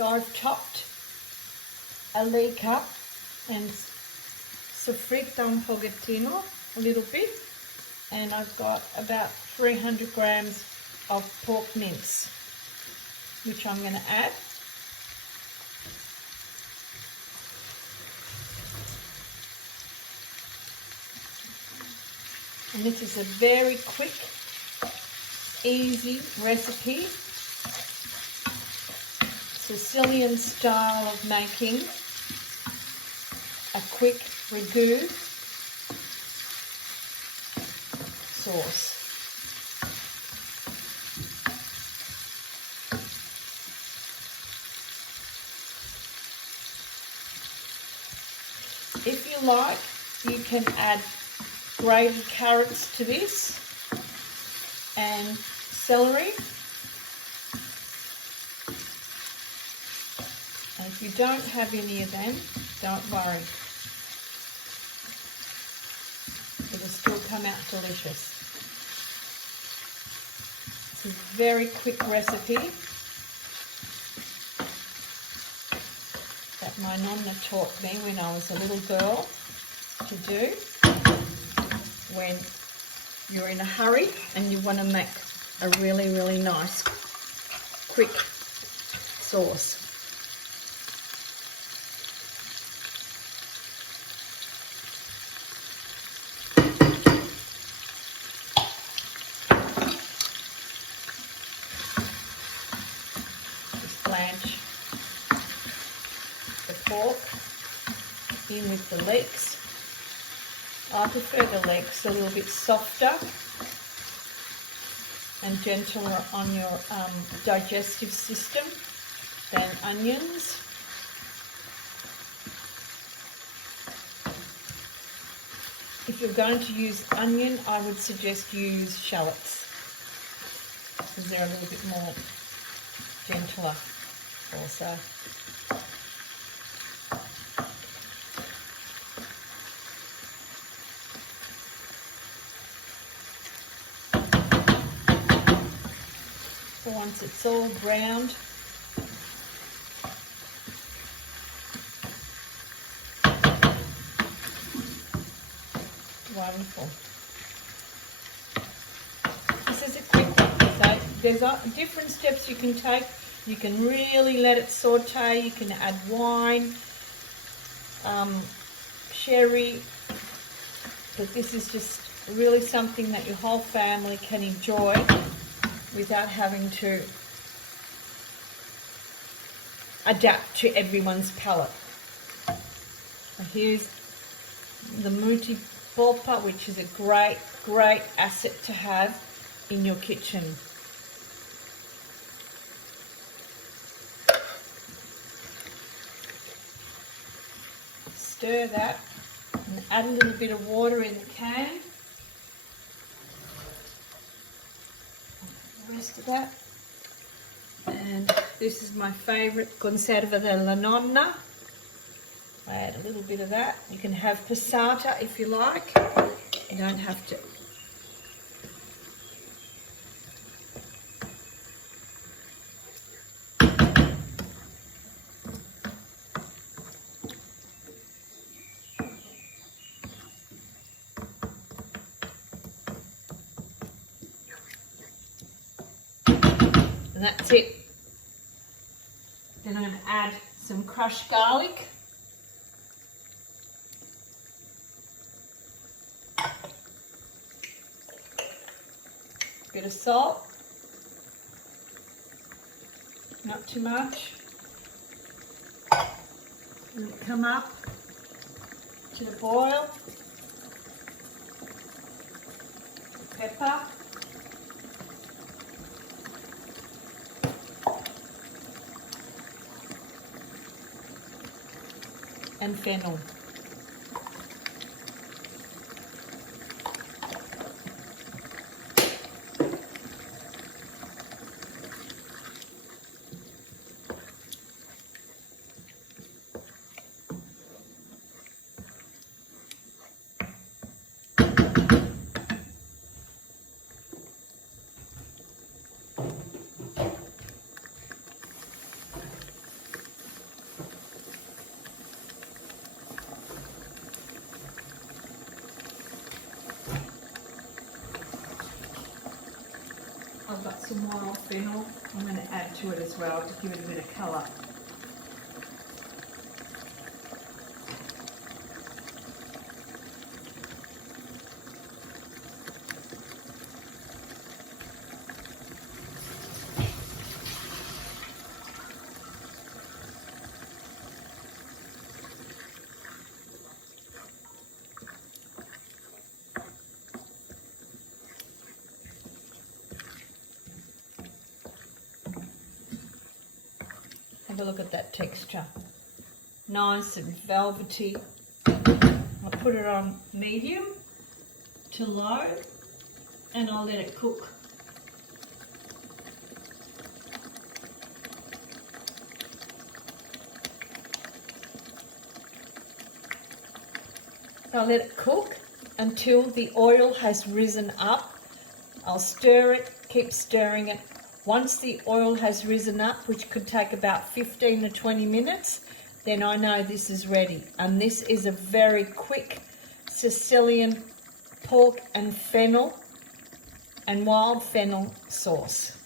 So I've chopped a leek up and soffritto un pochettino, a little bit, and I've got about 300 grams of pork mince, which I'm going to add. And this is a very quick, easy recipe, Sicilian style of making a quick ragu sauce. If you like, you can add grated carrots to this and celery. And if you don't have any of them, don't worry. It'll still come out delicious. It's a very quick recipe that my nonna taught me when I was a little girl to do when you're in a hurry and you want to make a really, really nice, quick sauce. Just blanch the pork in with the leeks. I prefer the leeks a little bit softer and gentler on your digestive system than onions. If you're going to use onion, I would suggest you use shallots because they're a little bit more gentler also. So once it's all browned, wonderful. This is a quick one. So there's different steps you can take. You can really let it saute. You can add wine, sherry, but this is just really something that your whole family can enjoy without having to adapt to everyone's palate. So here's the Mutti Polpa, which is a great, great asset to have in your kitchen. Stir that and add a little bit of water in the can. Rest of that, and this is my favorite Concerva della Nonna. I add a little bit of that. You can have Passata if you like. You don't have to. And that's it. Then I'm going to add some crushed garlic. A bit of salt. Not too much. Let it come up to the boil. Pepper. And fennel. got some wild fennel I'm going to add to it as well to give it a bit of colour. Have a look at that texture. Nice and velvety. I'll put it on medium to low and I'll let it cook. I'll let it cook until the oil has risen up. I'll stir it, keep stirring it. Once the oil has risen up, which could take about 15 to 20 minutes, then I know this is ready. And this is a very quick Sicilian pork and fennel and wild fennel sauce.